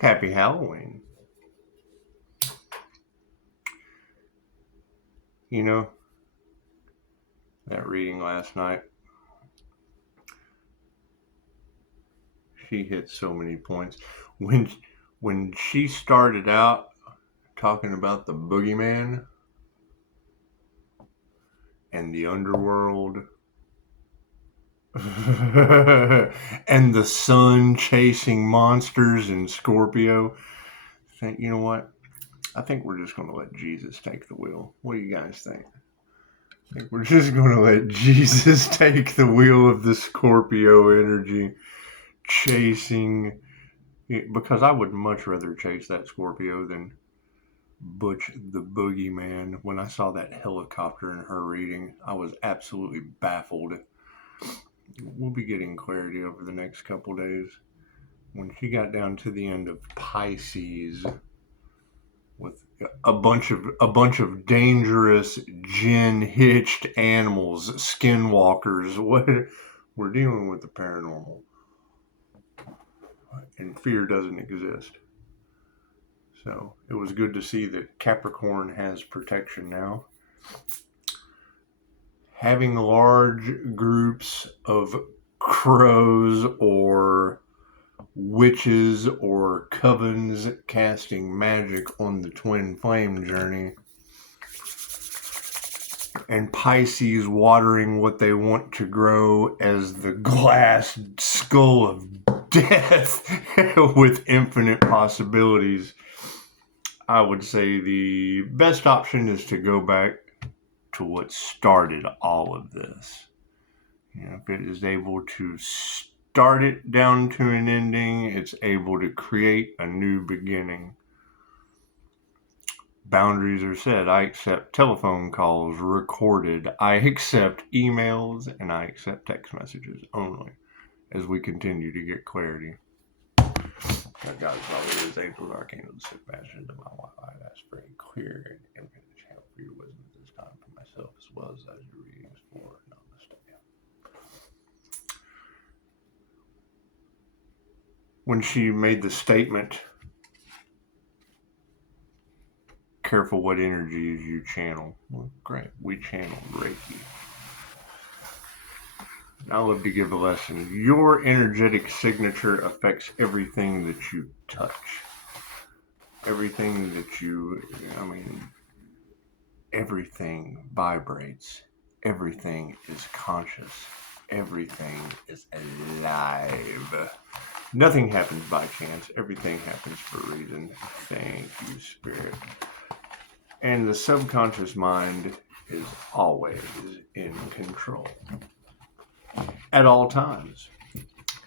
Happy Halloween. You know, that reading last night, she hit so many points. When she started out talking about the boogeyman and the underworld and the sun chasing monsters in Scorpio, I think, you know what? I think we're just going to let Jesus take the wheel. What do you guys think? I think we're just going to let Jesus take the wheel of the Scorpio energy, chasing, because I would much rather chase that Scorpio than Butch the Boogeyman. When I saw that helicopter in her reading, I was absolutely baffled. We'll be getting clarity over the next couple days. When she got down to the end of Pisces with a bunch of dangerous gin hitched animals, skinwalkers, we're dealing with the paranormal. And fear doesn't exist. So it was good to see that Capricorn has protection now. Having large groups of crows or witches or covens casting magic on the twin flame journey, and Pisces watering what they want to grow as the glass skull of death with infinite possibilities. I would say the best option is to go back to what started all of this. If it is able to start it down to an ending, it's able to create a new beginning. Boundaries are set. I accept telephone calls recorded. I accept emails and I accept text messages only as we continue to get clarity. God probably is April Arcane of the Sick Master into my Wi-Fi. That's very clear and infinite channel for your wisdom at this time for myself as well as your readings for Namaste. When she made the statement, careful what energies you channel. Well, great. We channel Reiki. I love to give a lesson. Your energetic signature affects everything that you touch. Everything that everything vibrates. Everything is conscious. Everything is alive. Nothing happens by chance. Everything happens for a reason. Thank you, Spirit. And the subconscious mind is always in control at all times.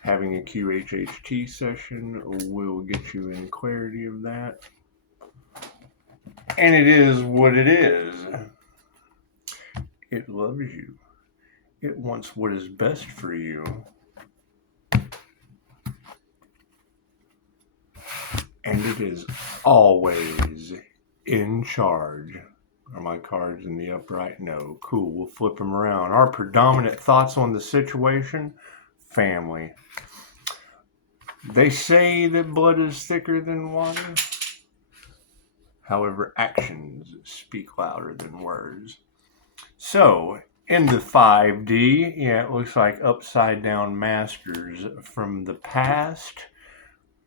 Having a QHHT session will get you in clarity of that. And it is what it is. It loves you. It wants what is best for you. And it is always in charge. Are my cards in the upright? No. Cool. We'll flip them around. Our predominant thoughts on the situation: family. They say that blood is thicker than water. However, actions speak louder than words. So, in the 5D, it looks like upside down masters from the past.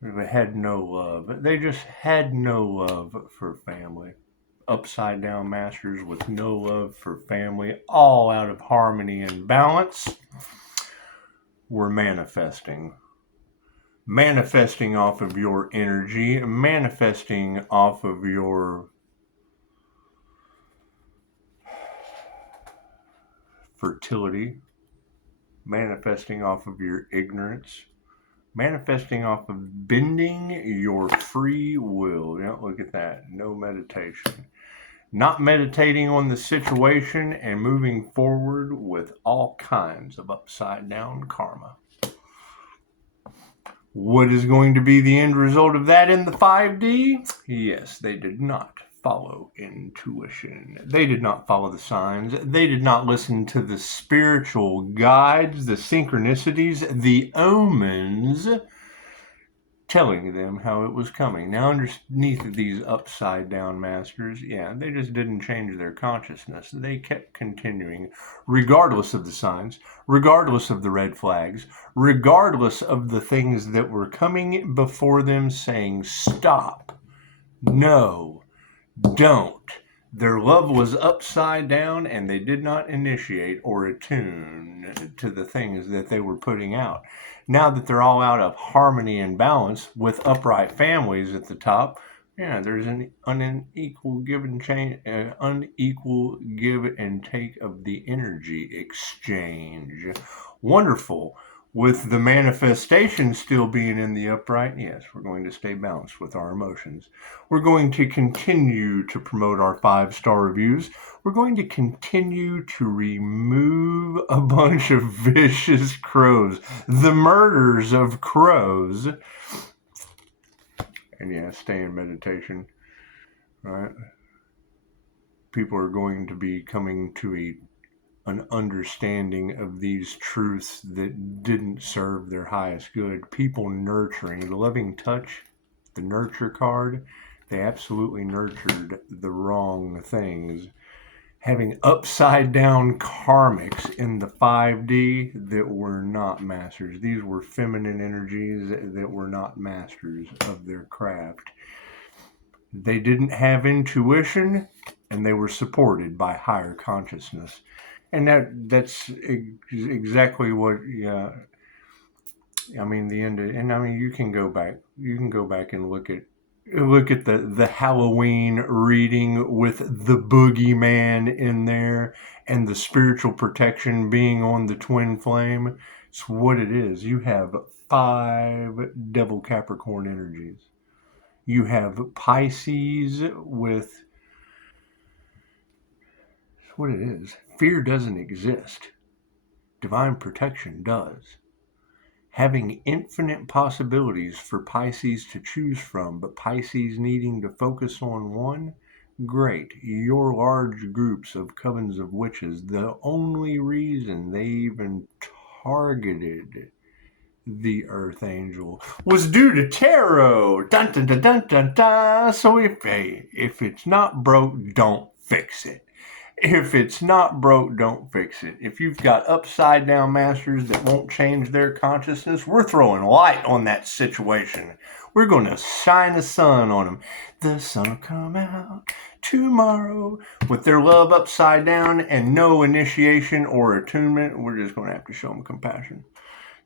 They had no love. They just had no love for family. Upside down masters with no love for family, all out of harmony and balance. We're manifesting off of your energy, manifesting off of your fertility, manifesting off of your ignorance, manifesting off of bending your free will. Look at that. No meditation. Not meditating on the situation and moving forward with all kinds of upside down karma. What is going to be the end result of that in the 5D? Yes, they did not follow intuition. They did not follow the signs. They did not listen to the spiritual guides, the synchronicities, the omens telling them how it was coming. Now, underneath these upside down masters, yeah, they just didn't change their consciousness. They kept continuing, regardless of the signs, regardless of the red flags, regardless of the things that were coming before them saying, stop, no, don't. Their love was upside down, and they did not initiate or attune to the things that they were putting out. Now that they're all out of harmony and balance with upright families at the top, yeah, there's an unequal give and take of the energy exchange. Wonderful. With the manifestation still being in the upright, yes, we're going to stay balanced with our emotions. We're going to continue to promote our 5-star reviews. We're going to continue to remove a bunch of vicious crows, the murders of crows. And yeah, stay in meditation, right? People are going to be coming to an understanding of these truths that didn't serve their highest good. People nurturing, the loving touch, the nurture card, they absolutely nurtured the wrong things. Having upside down karmics in the 5D that were not masters. These were feminine energies that were not masters of their craft. They didn't have intuition, and they were supported by higher consciousness. And that's exactly what, yeah, I mean, the end of, and I mean, you can go back and look at the Halloween reading with the boogeyman in there and the spiritual protection being on the twin flame. It's what it is. You have 5 devil Capricorn energies. You have Pisces with, it's what it is. Fear doesn't exist. Divine protection does. Having infinite possibilities for Pisces to choose from, but Pisces needing to focus on one, great. Your large groups of covens of witches, the only reason they even targeted the Earth Angel was due to tarot. Dun dun dun dun dun dun. So if it's not broke, don't fix it. If it's not broke, don't fix it. If you've got upside down masters that won't change their consciousness, we're throwing light on that situation. We're going to shine the sun on them. The sun will come out tomorrow. With their love upside down and no initiation or attunement, we're just going to have to show them compassion.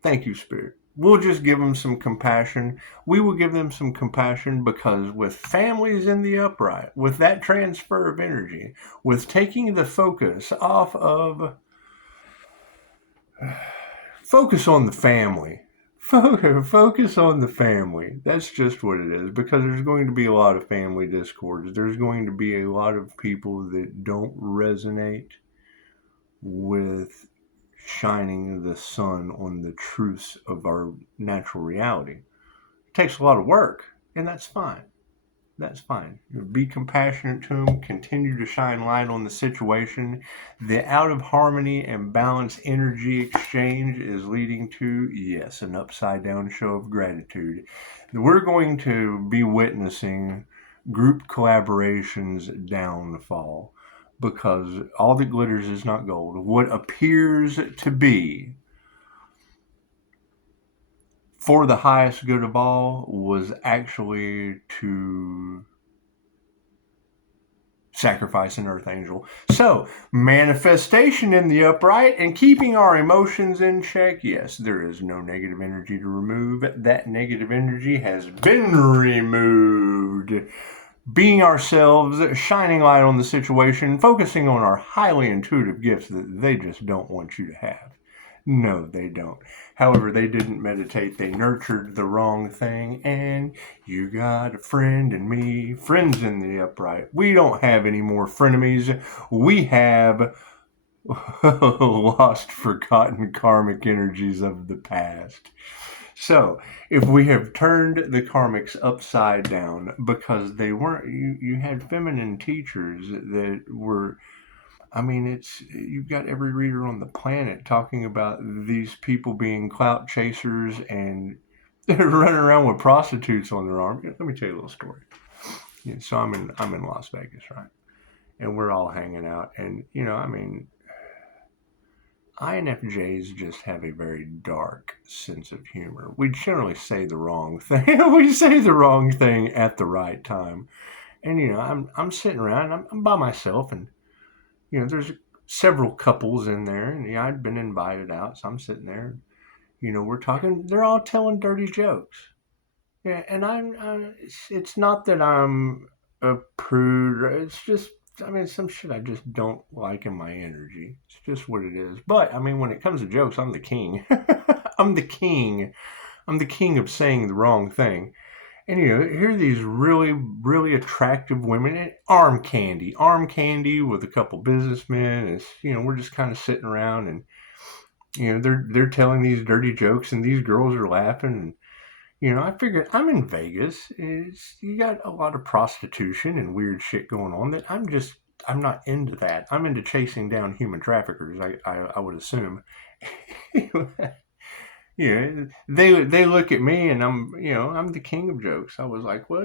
Thank you, Spirit. We'll just give them some compassion. We will give them some compassion because with families in the upright, with that transfer of energy, with taking the focus off of, focus on the family. Focus on the family. That's just what it is, because there's going to be a lot of family discords. There's going to be a lot of people that don't resonate with shining the sun on the truths of our natural reality. It takes a lot of work, and that's fine. That's fine. Be compassionate to them. Continue to shine light on the situation. The out of harmony and balance energy exchange is leading to, yes, an upside down show of gratitude. We're going to be witnessing group collaborations downfall, because all that glitters is not gold. What appears to be for the highest good of all was actually to sacrifice an earth angel. So, manifestation in the upright and keeping our emotions in check. Yes, there is no negative energy to remove. That negative energy has been removed. Being ourselves, shining light on the situation, focusing on our highly intuitive gifts that they just don't want you to have. No, they don't. However, they didn't meditate. They nurtured the wrong thing, and you got a friend in me, friends in the upright. We don't have any more frenemies. We have lost, forgotten karmic energies of the past. So, if we have turned the karmics upside down because they weren't, you had feminine teachers that were, I mean, you've got every reader on the planet talking about these people being clout chasers and They're running around with prostitutes on their arm. Let me tell you a little story. Yeah, so I'm in Las Vegas, right? And we're all hanging out, and I mean, INFJs just have a very dark sense of humor. We generally say the wrong thing. We say the wrong thing at the right time. And I'm sitting around, and I'm by myself, and there's several couples in there, and I'd been invited out, so I'm sitting there. We're talking. They're all telling dirty jokes. Yeah, and it's not that I'm a prude. It's just, I mean, some shit I just don't like in my energy. It's just what it is. But I mean, when it comes to jokes, I'm the king. I'm the king. I'm the king of saying the wrong thing. And here are these really, really attractive women, and arm candy with a couple businessmen. It's we're just kind of sitting around, and they're telling these dirty jokes, and these girls are laughing. And I figured I'm in Vegas. You got a lot of prostitution and weird shit going on that I'm not into that. I'm into chasing down human traffickers. I would assume. They look at me, and I'm the king of jokes. I was like, well,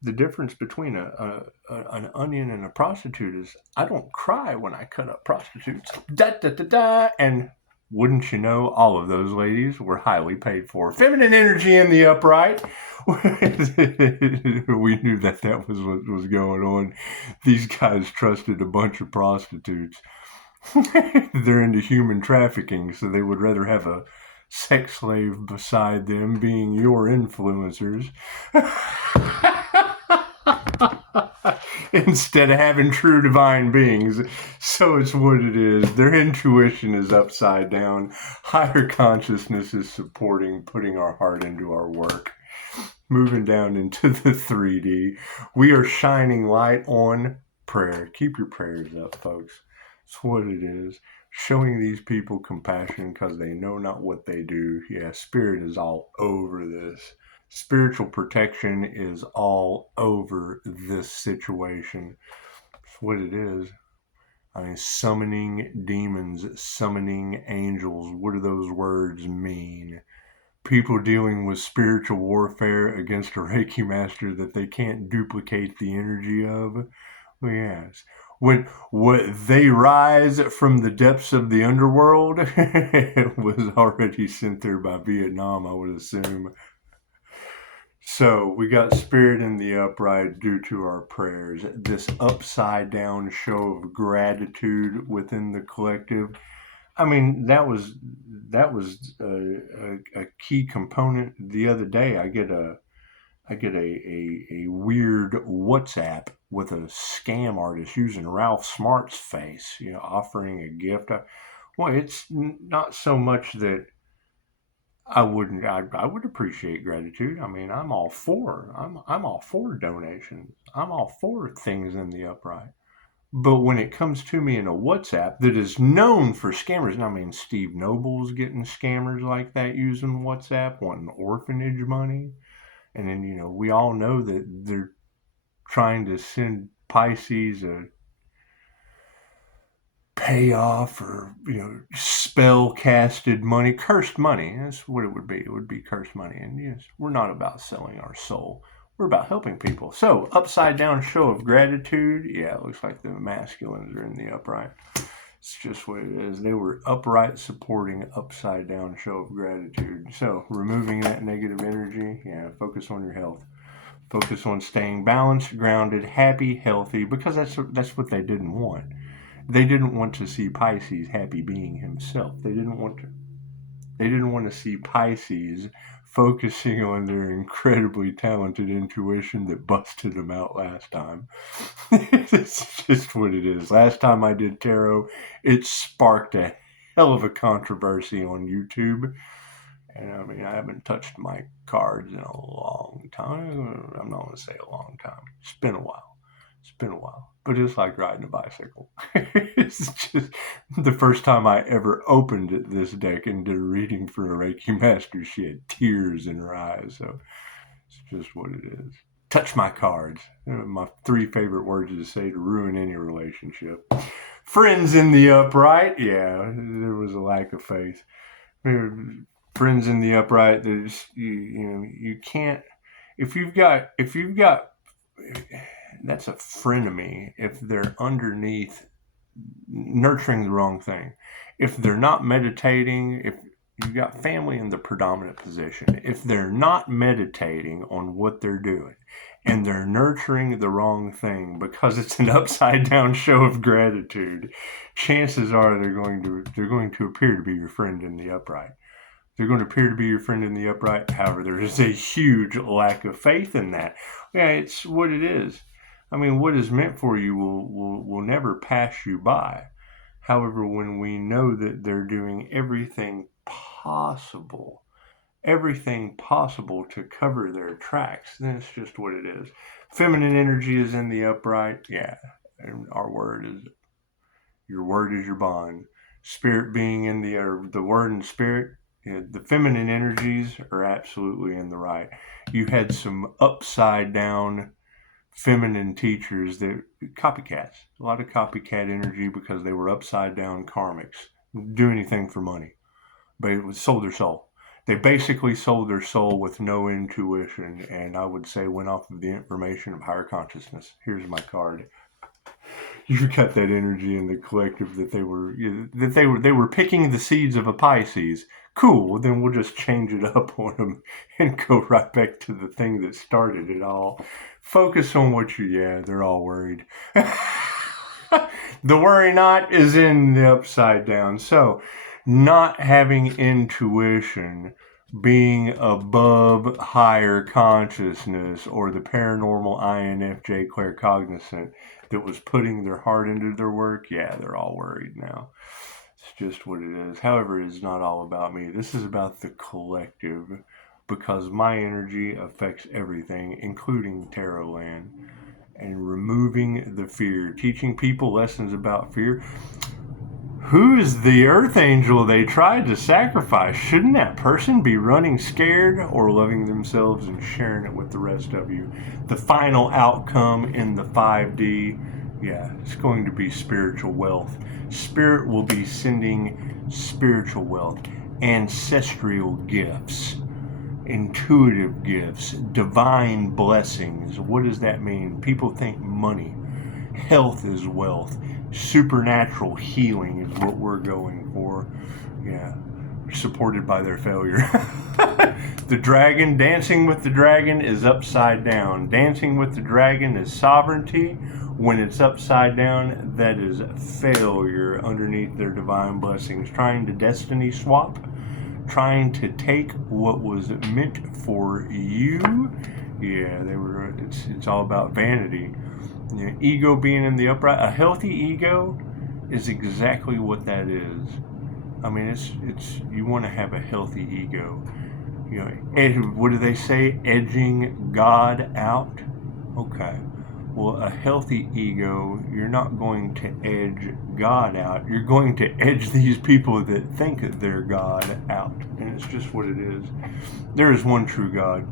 the difference between an onion and a prostitute is I don't cry when I cut up prostitutes. Da da da da. And wouldn't you know, all of those ladies were highly paid for. Feminine energy in the upright. We knew that was what was going on. These guys trusted a bunch of prostitutes. They're into human trafficking, so they would rather have a sex slave beside them being your influencers instead of having true divine beings. So it's what it is. Their intuition is upside down. Higher consciousness is supporting putting our heart into our work. Moving down into the 3D, we are shining light on prayer. Keep your prayers up, folks. That's what it is. Showing these people compassion because they know not what they do. Yeah, Spirit is all over this. Spiritual protection is all over this situation. That's what it is. I mean, summoning demons, summoning angels. What do those words mean? People dealing with spiritual warfare against a Reiki master that they can't duplicate the energy of. Well, yes. When they rise from the depths of the underworld, it was already sent there by Vietnam, I would assume. So we got Spirit in the upright due to our prayers. This upside down show of gratitude within the collective. I mean, that was a key component. The other day, I get a weird WhatsApp with a scam artist using Ralph Smart's face, offering a gift. Well, it's not so much that I would appreciate gratitude. I mean, I'm all for donations. I'm all for things in the upright. But when it comes to me in a WhatsApp that is known for scammers, and I mean, Steve Noble's getting scammers like that using WhatsApp, wanting orphanage money. And then, we all know that they're trying to send Pisces a payoff or, spell casted money, cursed money. That's what it would be. It would be cursed money. And yes, we're not about selling our soul. We're about helping people. So, upside down show of gratitude. Yeah, it looks like the masculines are in the upright. It's just what it is. They were upright supporting upside down show of gratitude. So, removing that negative energy. Yeah, focus on your health. Focus on staying balanced, grounded, happy, healthy, because that's what they didn't want. They didn't want to see Pisces happy being himself. They didn't want to see Pisces focusing on their incredibly talented intuition that busted them out last time. It's just what it is. Last time I did tarot, it sparked a hell of a controversy on YouTube. And I mean, I haven't touched my cards in a long time. I'm not going to say a long time. It's been a while. But it's like riding a bicycle. It's just the first time I ever opened this deck and did a reading for a Reiki master, she had tears in her eyes. So it's just what it is. Touch my cards. My 3 favorite words to say to ruin any relationship. Friends in the upright. Yeah, there was a lack of faith. Friends in the upright, there's you can't if you've got that's a frenemy if they're underneath nurturing the wrong thing. If they're not meditating, if you've got family in the predominant position, if they're not meditating on what they're doing and they're nurturing the wrong thing because it's an upside down show of gratitude, chances are they're going to appear to be your friend in the upright. They're going to appear to be your friend in the upright. However, there is a huge lack of faith in that. Yeah, it's what it is. I mean, what is meant for you will never pass you by. However, when we know that they're doing everything possible to cover their tracks, then it's just what it is. Feminine energy is in the upright. Yeah, and your word is your bond. Spirit being in the word and spirit, the feminine energies are absolutely in the right. You had some upside down feminine teachers that copycats, a lot of copycat energy because they were upside down karmics, do anything for money, but it was sold their soul. They basically sold their soul with no intuition, and I would say went off of the information of higher consciousness. Here's my card. You got that energy in the collective that they were picking the seeds of a Pisces. Cool, then we'll just change it up on them and go right back to the thing that started it all. Focus on they're all worried. The worry knot is in the upside down. So, not having intuition, being above higher consciousness, or the paranormal INFJ claircognizant that was putting their heart into their work, they're all worried now. It's just what it is. However, it's not all about me. This is about the collective, because my energy affects everything, including Tarot Land, and removing the fear, teaching people lessons about fear. Who's the earth angel they tried to sacrifice? Shouldn't that person be running scared or loving themselves and sharing it with the rest of you? The final outcome in the 5D, it's going to be spiritual wealth. Spirit will be sending spiritual wealth, ancestral gifts, intuitive gifts, divine blessings. What does that mean? People think money. Health is wealth. Supernatural healing is what we're going for. Supported by their failure. The dragon, dancing with the dragon, is upside down. Dancing with the dragon is sovereignty. When it's upside down, that is failure underneath their divine blessings. Trying to destiny swap, trying to take what was meant for you. It's all about vanity. Ego being in the upright. A healthy ego is exactly what that is. I mean, it's you want to have a healthy ego. What do they say? Edging God out. Okay. Well, a healthy ego, you're not going to edge God out. You're going to edge these people that think that they're God out. And it's just what it is. There is one true God.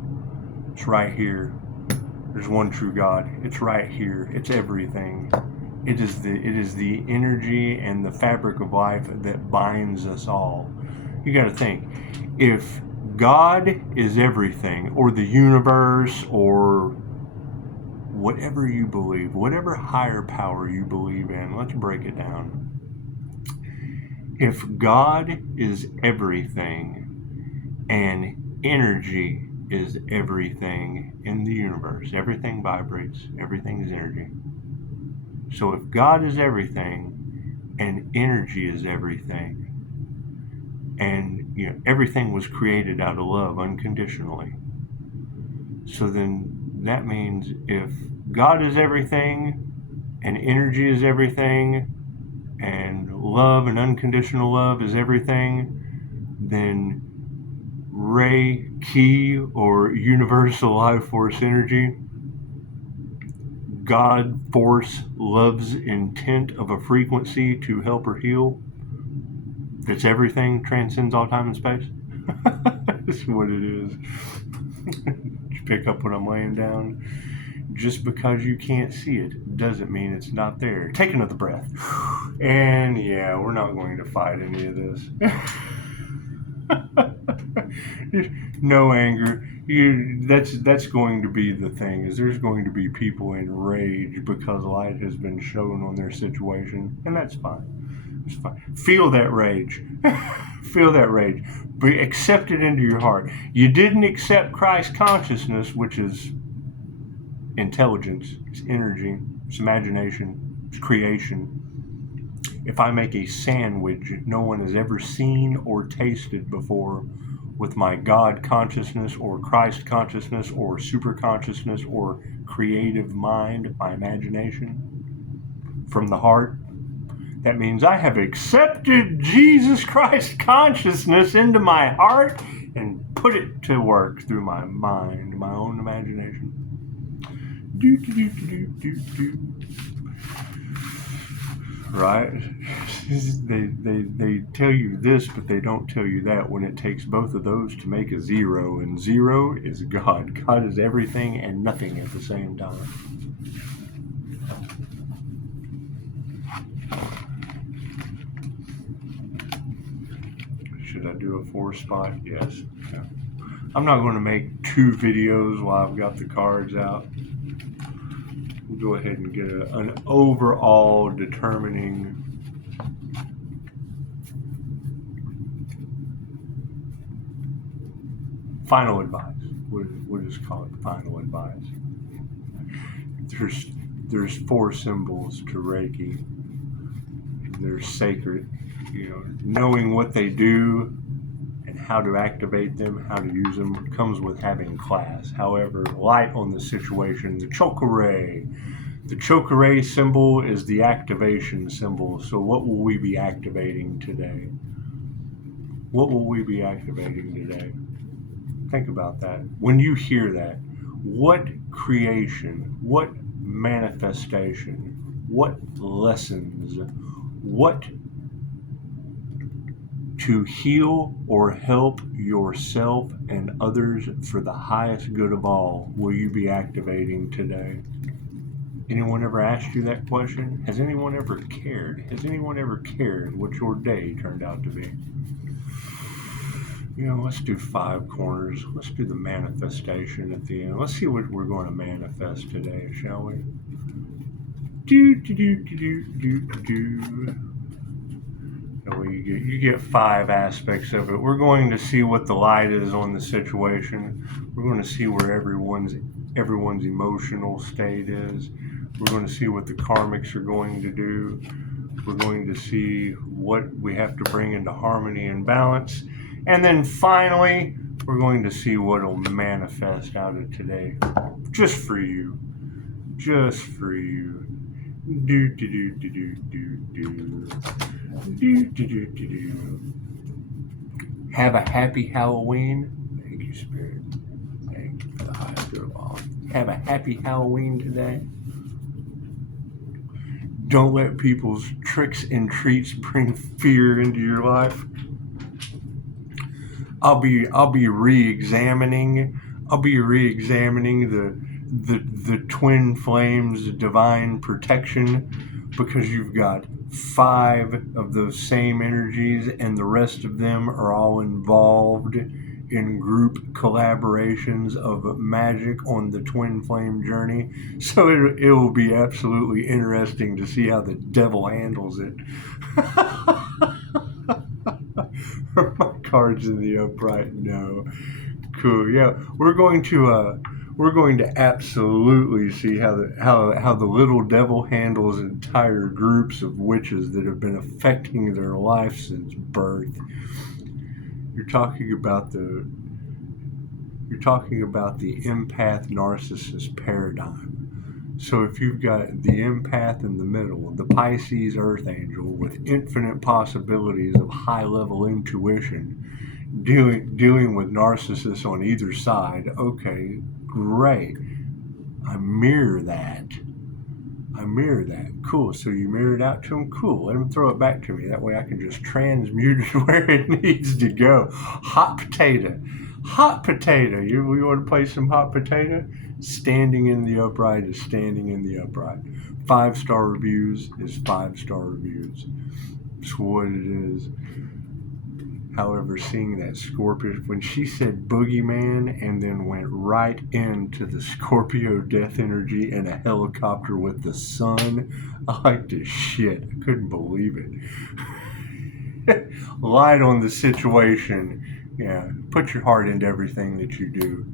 It's right here. There's one true God. It's right here. It's everything. It is the energy and the fabric of life that binds us all. You got to think, if God is everything, or the universe, or whatever you believe, whatever higher power you believe in, let's break it down. If God is everything and energy is everything in the universe, everything vibrates, everything is energy. So if God is everything and energy is everything, and everything was created out of love unconditionally, so then that means if God is everything and energy is everything and love and unconditional love is everything, then Reiki, or universal life force energy, God force, love's intent of a frequency to help or heal, that's everything, transcends all time and space. That's what it is. You pick up what I'm laying down. Just because you can't see it doesn't mean it's not there. Take another breath. And we're not going to fight any of this. No anger. That's going to be the thing. Is there's going to be people in rage because light has been shown on their situation, and that's fine. It's fine. Feel that rage. Feel that rage. Accept it into your heart. You didn't accept Christ consciousness, which is intelligence, it's energy, it's imagination, it's creation. If I make a sandwich no one has ever seen or tasted before with my God consciousness or Christ consciousness or super consciousness or creative mind, my imagination, from the heart, that means I have accepted Jesus Christ consciousness into my heart and put it to work through my mind, my own imagination. Right? They tell you this, but they don't tell you that when it takes both of those to make a zero, and zero is God. God is everything and nothing at the same time. Should I do a 4-spot? Yes. Yeah. I'm not going to make 2 videos while I've got the cards out. We'll go ahead and get an overall determining final advice. We'll just call it final advice. There's 4 symbols to Reiki. They're sacred. Knowing what they do and how to activate them, how to use them, comes with having class. However, light on the situation, the chokure. The chokure symbol is the activation symbol. So what will we be activating today? What will we be activating today? Think about that. When you hear that, what creation, what manifestation, what lessons, what to heal or help yourself and others for the highest good of all will you be activating today? Anyone ever asked you that question? Has anyone ever cared? Has anyone ever cared what your day turned out to be? Let's do 5 corners. Let's do the manifestation at the end. Let's see what we're going to manifest today, shall we? You get 5 aspects of it. We're going to see what the light is on the situation. We're going to see where everyone's emotional state is. We're going to see what the karmics are going to do. We're going to see what we have to bring into harmony and balance. And then finally, we're going to see what will manifest out of today. Just for you. Just for you. Have a happy Halloween. Thank you, Spirit. Thank you for the highest good of all. Have a happy Halloween today. Don't let people's tricks and treats bring fear into your life. I'll be re-examining the twin flames divine protection, because you've got 5 of those same energies and the rest of them are all involved in group collaborations of magic on the twin flame journey. So it will be absolutely interesting to see how the devil handles it. My cards in the upright, no. Cool. Yeah, we're going to absolutely see how the little devil handles entire groups of witches that have been affecting their life since birth. You're talking about the empath narcissist paradigm. So if you've got the empath in the middle, the Pisces earth angel with infinite possibilities of high-level intuition, dealing with narcissists on either side, okay, great. I mirror that. Cool. So you mirror it out to him? Cool. Let him throw it back to me. That way I can just transmute it where it needs to go. Hot potato. We want to play some hot potato? Standing in the upright is standing in the upright. 5-star reviews is 5-star reviews. It's what it is. However, seeing that Scorpio, when she said boogeyman and then went right into the Scorpio death energy in a helicopter with the sun, I like to shit. I couldn't believe it. Light on the situation. Yeah, put your heart into everything that you do.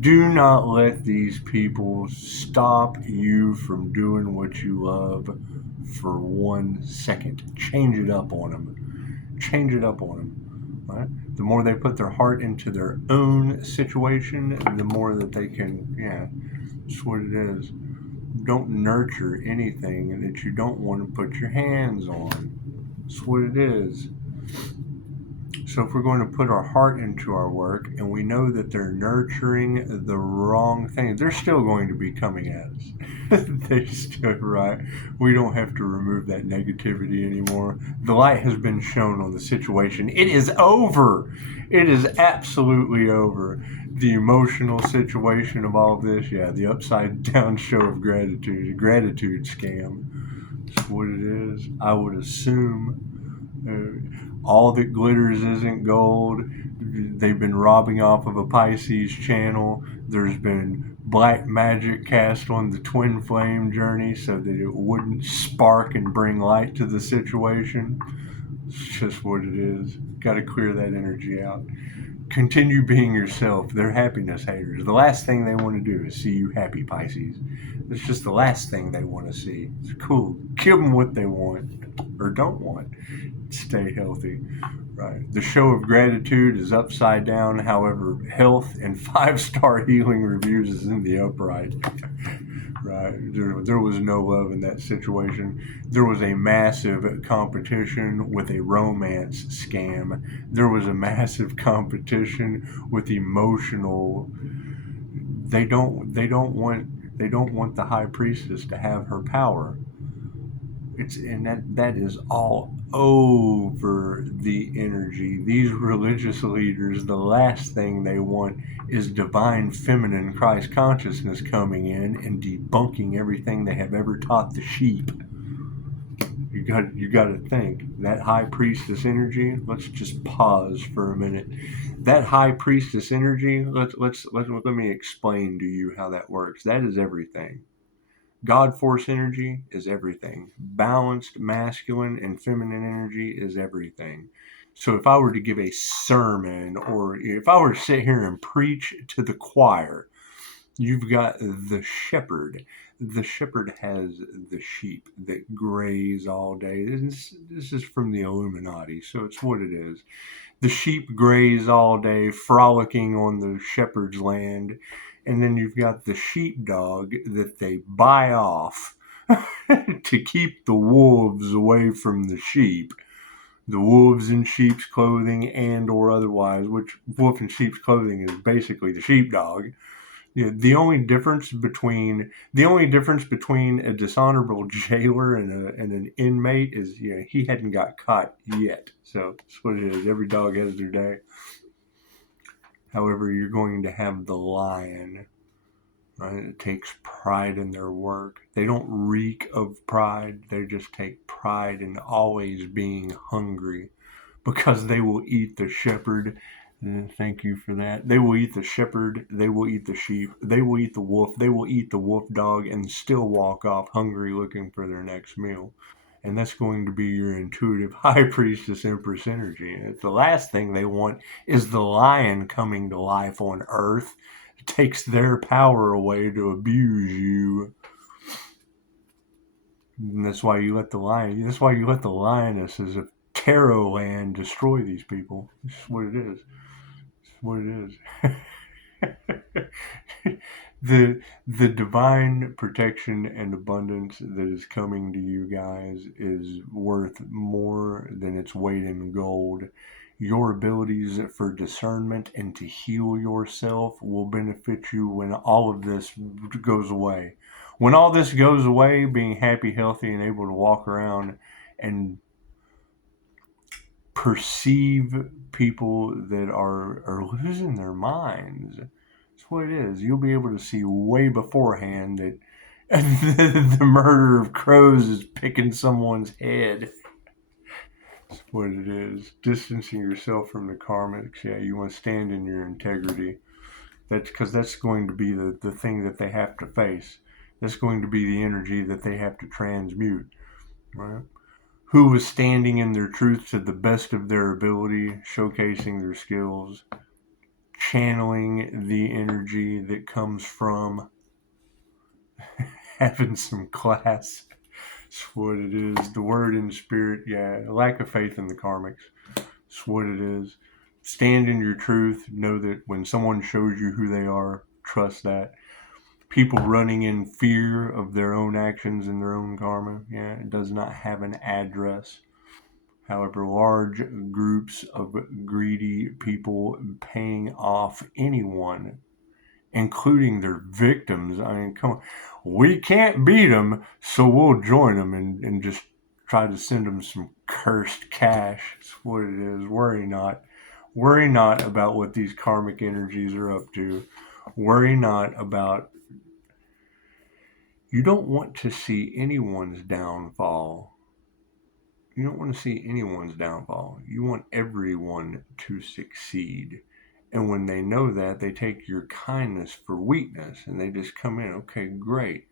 Do not let these people stop you from doing what you love for 1 second. Change it up on them. Change it up on them. Right? The more they put their heart into their own situation, the more that they can, that's what it is. Don't nurture anything that you don't want to put your hands on. That's what it is. So if we're going to put our heart into our work and we know that they're nurturing the wrong thing, they're still going to be coming at us. They're still right. We don't have to remove that negativity anymore. The light has been shown on the situation. It is over. It is absolutely over. The emotional situation of all of this, the upside down show of gratitude, a gratitude scam. That's what it is. I would assume all that glitters isn't gold. They've been robbing off of a Pisces channel. There's been black magic cast on the twin flame journey so that it wouldn't spark and bring light to the situation. It's just what it is. Got to clear that energy out. Continue being yourself. They're happiness haters. The last thing they want to do is see you happy, Pisces. It's just the last thing they want to see. It's cool. Give them what they want or don't want. Stay healthy. Right. The show of gratitude is upside down. However, health and 5-star healing reviews is in the upright. Right. There was no love in that situation. There was a massive competition with a romance scam. There was a massive competition with emotional. They don't want the high priestess to have her power. That is all over the energy. These religious leaders, the last thing they want is divine feminine Christ consciousness coming in and debunking everything they have ever taught the sheep. You got to think that high priestess energy. Let's just pause for a minute. That high priestess energy. Let me explain to you how that works. That is everything. God force energy is everything. Balanced masculine and feminine energy is everything. So if I were to give a sermon or if I were to sit here and preach to the choir, you've got the shepherd. The shepherd has the sheep that graze all day. This is from the Illuminati, so it's what it is. The sheep graze all day, frolicking on the shepherd's land. And then you've got the sheepdog that they buy off to keep the wolves away from the sheep. The wolves in sheep's clothing and or otherwise, which wolf in sheep's clothing is basically the sheepdog. The only difference between a dishonorable jailer and an inmate is he hadn't got caught yet. So that's what it is. Every dog has their day. However, you're going to have the lion. Right? It takes pride in their work. They don't reek of pride. They just take pride in always being hungry because they will eat the shepherd. Thank you for that. They will eat the shepherd. They will eat the sheep. They will eat the wolf. They will eat the wolf dog and still walk off hungry looking for their next meal. And that's going to be your intuitive high priestess empress energy. The last thing they want is the lion coming to life on earth. It takes their power away to abuse you. And that's why you let the lionesses of Tarot land destroy these people. This is what it is. This is what it is. The divine protection and abundance that is coming to you guys is worth more than its weight in gold. Your abilities for discernment and to heal yourself will benefit you when all of this goes away. When all this goes away, being happy, healthy, and able to walk around and perceive people that are losing their minds. That's what it is. You'll be able to see way beforehand that the murder of crows is picking someone's head. That's what it is. Distancing yourself from the karmics. Yeah, you want to stand in your integrity. That's because that's going to be the thing that they have to face. That's going to be the energy that they have to transmute, right? Who was standing in their truth to the best of their ability, showcasing their skills, channeling the energy that comes from having some class. That's what it is. The word in spirit, yeah, lack of faith in the karmics. That's what it is. Stand in your truth. Know that when someone shows you who they are, trust that. People running in fear of their own actions and their own karma, yeah, it does not have an address. However, large groups of greedy people paying off anyone, including their victims. I mean, come on. We can't beat them, so we'll join them and just try to send them some cursed cash. That's what it is. Worry not. Worry not about what these karmic energies are up to. Worry not about... You don't want to see anyone's downfall. You don't want to see anyone's downfall. You want everyone to succeed. And when they know that, they take your kindness for weakness and they just come in, okay, great.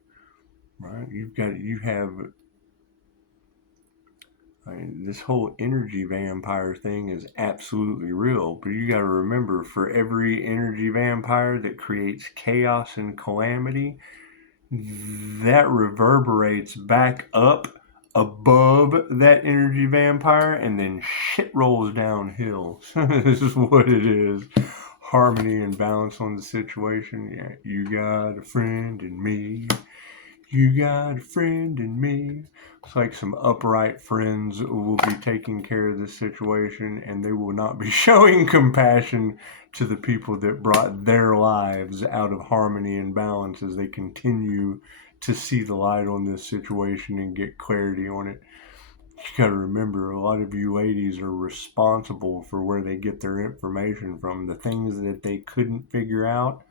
Right? You have, I mean, this whole energy vampire thing is absolutely real, but you got to remember, for every energy vampire that creates chaos and calamity, that reverberates back up above that energy vampire and then shit rolls downhill. This is what it is. Harmony and balance on the situation. Yeah, you got a friend in me. You got a friend in me. It's like some upright friends will be taking care of this situation, and they will not be showing compassion to the people that brought their lives out of harmony and balance as they continue to see the light on this situation and get clarity on it. You gotta remember, a lot of you ladies are responsible for where they get their information from. The things that they couldn't figure out,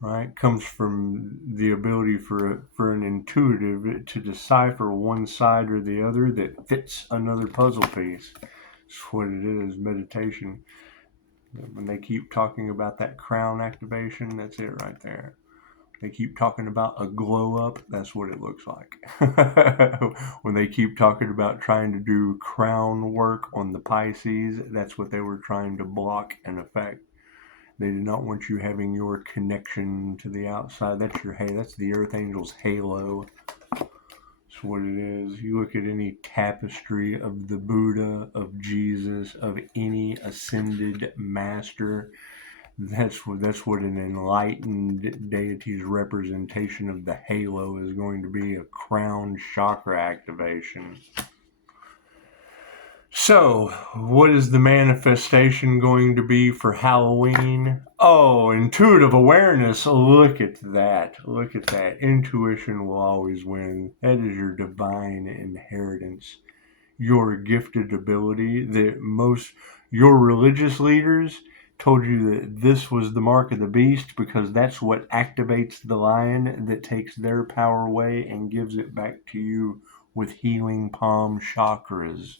right, comes from the ability for an intuitive to decipher one side or the other that fits another puzzle piece. That's what it is, meditation. When they keep talking about that crown activation, that's it right there. They keep talking about a glow up, that's what it looks like. When they keep talking about trying to do crown work on the Pisces, that's what they were trying to block and affect. They did not want you having your connection to the outside. That's the Earth Angel's halo. That's what it is. You look at any tapestry of the Buddha, of Jesus, of any ascended master. That's what an enlightened deity's representation of the halo is going to be, a crown chakra activation. So, what is the manifestation going to be for Halloween? Oh, intuitive awareness. Look at that. Look at that. Intuition will always win. That is your divine inheritance. Your gifted ability that your religious leaders told you that this was the mark of the beast because that's what activates the lion that takes their power away and gives it back to you with healing palm chakras.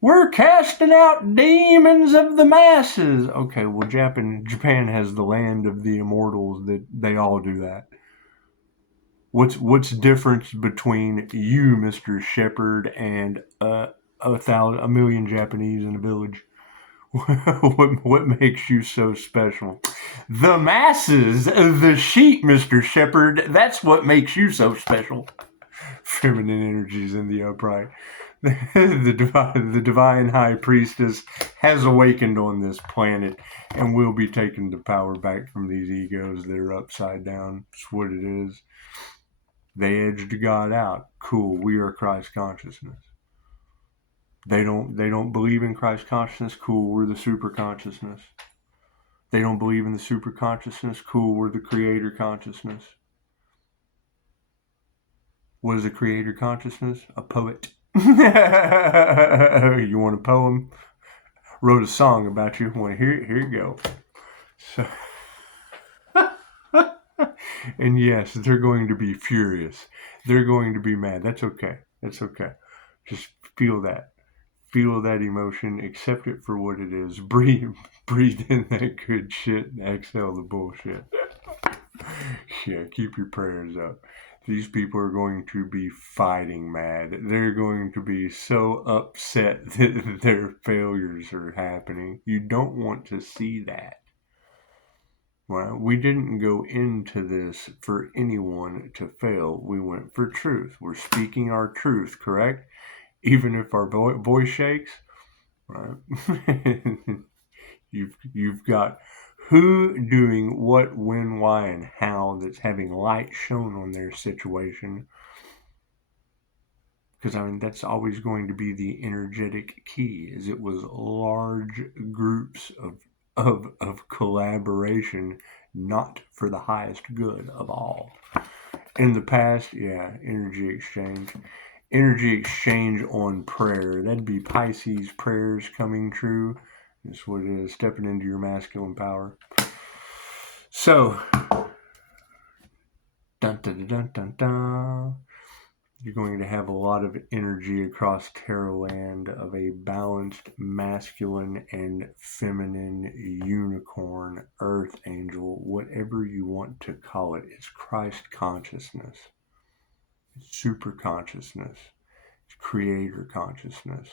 We're casting out demons of the masses. Okay, well, Japan has the land of the immortals that they all do that. What's difference between you, Mr. Shepherd, and a million Japanese in a village? What makes you so special? The masses, the sheep, Mr. Shepherd. That's what makes you so special. Feminine energies in the upright. The divine high priestess has awakened on this planet and will be taking the power back from these egos that are upside down. That's what it is. They edged God out. Cool. We are Christ consciousness. They don't believe in Christ consciousness. Cool. We're the super consciousness. They don't believe in the super consciousness. Cool. We're the creator consciousness. What is a creator consciousness? A poet. You want a poem? Wrote a song about you. Well, here you go. So, and yes, they're going to be furious. They're going to be mad. That's okay. That's okay. Just feel that. Feel that emotion, accept it for what it is. Breathe in that good shit and exhale the bullshit. Yeah, keep your prayers up. These people are going to be fighting mad. They're going to be so upset that their failures are happening. You don't want to see that. Well, we didn't go into this for anyone to fail. We went for truth. We're speaking our truth, correct? Even if our voice shakes, right? You've got who doing what, when, why, and how that's having light shown on their situation. Because that's always going to be the energetic key. Is it was large groups of collaboration, not for the highest good of all. In the past, yeah, energy exchange. Energy exchange on prayer. That'd be Pisces prayers coming true. That's what it is, stepping into your masculine power. So, dun dun dun dun dun. You're going to have a lot of energy across Tarot land of a balanced masculine and feminine unicorn, earth angel, whatever you want to call it. It's Christ consciousness. It's super consciousness. It's creator consciousness.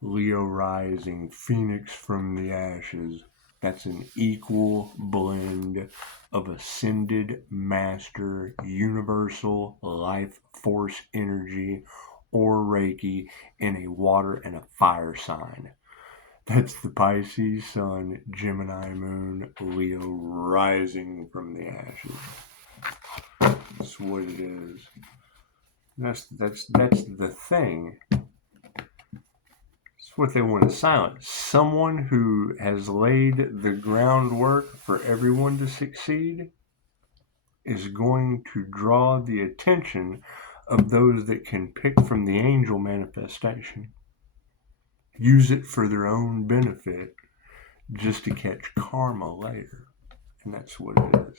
Leo rising, Phoenix from the ashes. That's an equal blend of ascended master, universal life force energy, or Reiki in a water and a fire sign. That's the Pisces sun, Gemini moon, Leo rising from the ashes. That's what it is. That's the thing. It's what they want to silence. Someone who has laid the groundwork for everyone to succeed is going to draw the attention of those that can pick from the angel manifestation, use it for their own benefit, just to catch karma later. And that's what it is.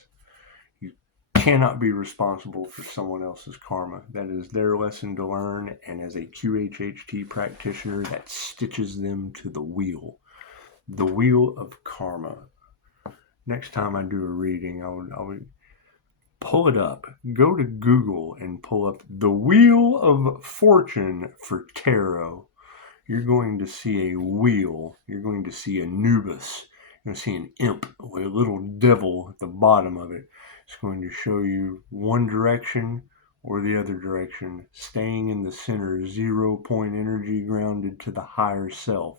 You cannot be responsible for someone else's karma. That is their lesson to learn, and as a QHHT practitioner, that stitches them to the wheel of karma. Next time I do a reading, I would pull it up. Go to Google and pull up the Wheel of Fortune for tarot. You're going to see a wheel. You're going to see Anubis. You're going to see an imp with a little devil at the bottom of it. It's going to show you one direction or the other direction, staying in the center, 0 point energy grounded to the higher self.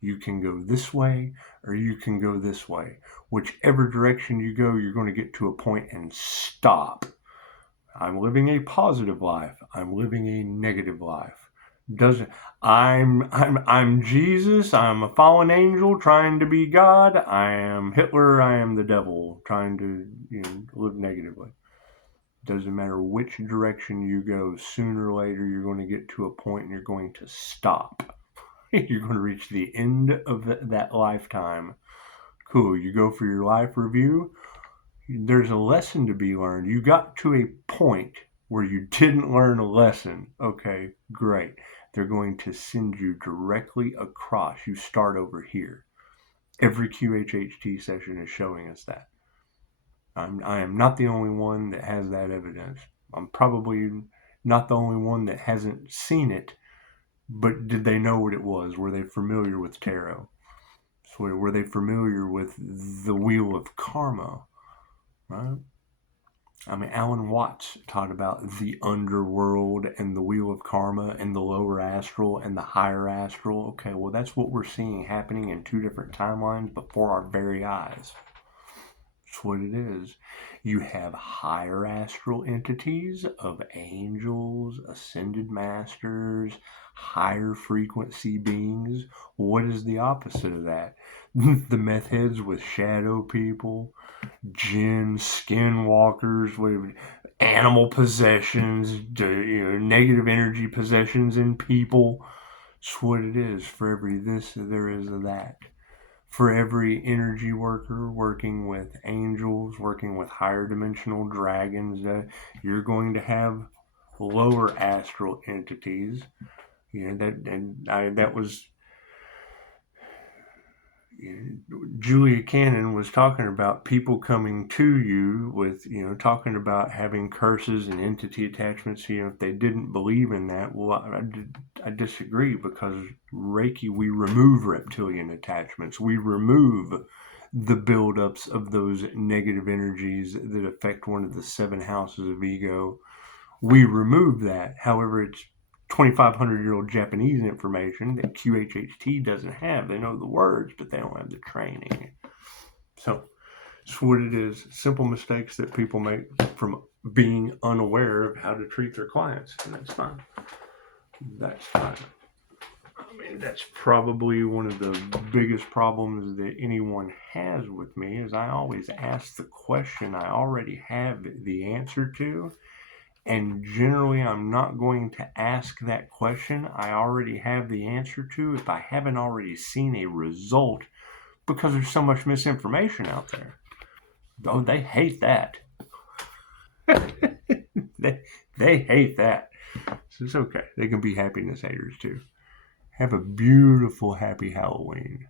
You can go this way or you can go this way. Whichever direction you go, you're going to get to a point and stop. I'm living a positive life. I'm living a negative life. I'm Jesus. I'm a fallen angel trying to be God. I am Hitler. I am the devil trying to live negatively. Doesn't matter which direction you go. Sooner or later, you're going to get to a point and you're going to stop. You're going to reach the end of that lifetime. Cool. You go for your life review. There's a lesson to be learned. You got to a point where you didn't learn a lesson. Okay, great. They're going to send you directly across. You start over here. Every QHHT session is showing us that. I am not the only one that has that evidence. I'm probably not the only one that hasn't seen it, but did they know what it was? Were they familiar with tarot? So were they familiar with the wheel of karma? Right? I mean, Alan Watts taught about the underworld and the wheel of karma and the lower astral and the higher astral. Okay, well, that's what we're seeing happening in 2 different timelines before our very eyes. That's what it is. You have higher astral entities of angels, ascended masters, higher frequency beings. What is the opposite of that? The meth heads with shadow people, jinn, skinwalkers, whatever, animal possessions, negative energy possessions in people. That's what it is. For every this, there is a that. For every energy worker working with angels, working with higher dimensional dragons, you're going to have lower astral entities. That was Julia Cannon was talking about people coming to you with, talking about having curses and entity attachments. If they didn't believe in that, well, I disagree, because Reiki, we remove reptilian attachments. We remove the buildups of those negative energies that affect one of the 7 houses of ego. We remove that. However, it's 2,500-year-old Japanese information that QHHT doesn't have. They know the words, but they don't have the training. So it's what it is. Simple mistakes that people make from being unaware of how to treat their clients. And that's fine. That's fine. I mean, that's probably one of the biggest problems that anyone has with me, is I always ask the question I already have the answer to. And generally, I'm not going to ask that question I already have the answer to if I haven't already seen a result, because there's so much misinformation out there. Oh, they hate that. they hate that. So it's okay. They can be happiness haters too. Have a beautiful, happy Halloween.